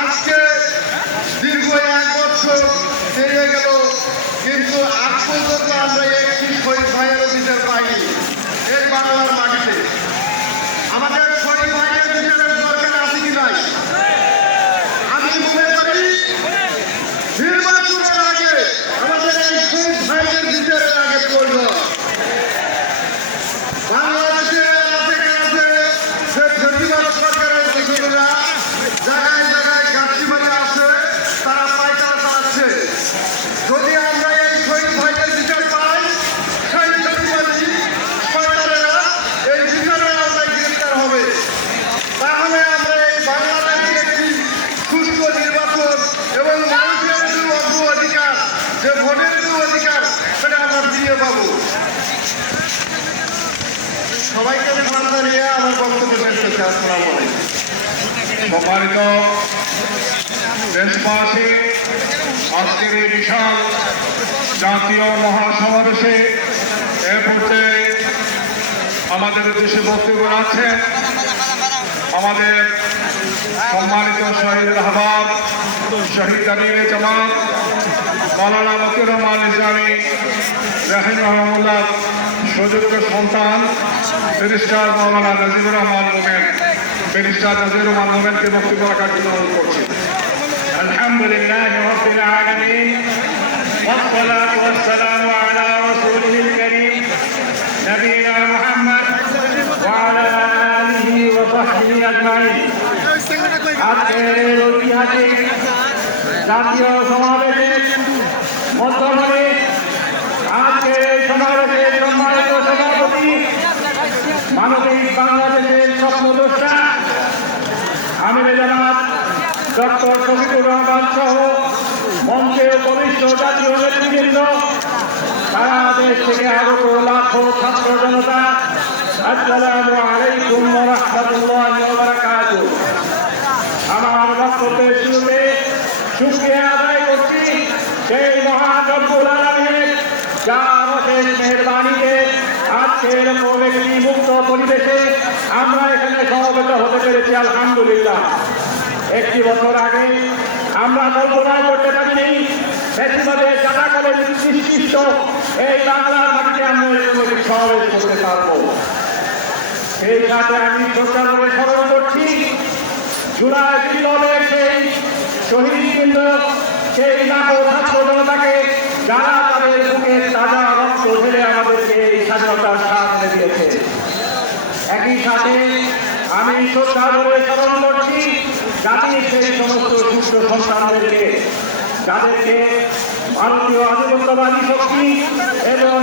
আজকে দীর্ঘ এক বছর পেরিয়ে গেল কিন্তু আজ পর্যন্ত আমরা একটি শহীদ ভাইয়ের বিচার পাইনি। এর বাংলার ভোটের যে অধিকার, সেটা আমরা ফিরিয়ে পাবো সবাইকে সালাম জানিয়ে আমার বক্তব্য শেষ করছি, আসসালামু সম্মানিত দেশবাসী, আজকের এই বিশাল জাতীয় মহাসমাবেশে এ পর্যায়ে আমাদের দেশে বক্তব্য আছেন আমাদের সম্মানিত শহীদ আহবাব শহীদ আমির জামাত মৌলানা মতিউর রহমান ইসলামী রাহিম রহমুল্লাহ সুযোগ্য সন্তান ব্যারিস্টার মৌলানা নাজিবুর রহমান মোমেন ব্যারিস্টার নাজিবুর রহমান মোমেনকে বক্তব্য রাখার জন্য অনুরোধ করছি الحمد لله رب العالمين والصلاة والسلام على رسوله الكريم نبينا محمد وعلى آله وصحبه أجمعين আজকের ঐতিহাসিক জাতীয় সমাবেশের মানবিক বাংলাদেশের স্বপ্নদ্রষ্টা আমিরে জামাত ডক্টর শফিকুর রহমান সহ মঞ্চে উপবিষ্ট জাতীয় নেতৃবৃন্দ, সারা দেশ থেকে আগত লাখো ছাত্র জনতা, আসসালামু আলাইকুম রহমতুল্লাহ বারাকাতু আমার বক্তব্যের শুরুতে শুক্রিয়া আদায় করছি সেই মহান রব্বুল আলমীর যা আমাদের মেহরবানিতে আজকের প্রবেশী মুক্ত পরিবেশে আমরা এখানে সমবেত হতে পেরেছি, আলহামদুলিল্লাহ। একটি বছর আগে আমরা কল্পনা করতে পারিনি এই বাংলার মাটিতে আমরা এরকম সমাবেশ করতে পারব। সেই সাথে আমি শ্রদ্ধাভাবে স্মরণ করছি সেই শহীদ কেন্দ্র সেই লাখো ছাত্র জনতাকে যারা আমি শ্রদ্ধা করে স্মরণ করছি। জাতির সেই সমস্ত সুস্থ সন্তানদেরকে, যাদেরকে ভারতীয় আধিপত্যবাদী শক্তি এবং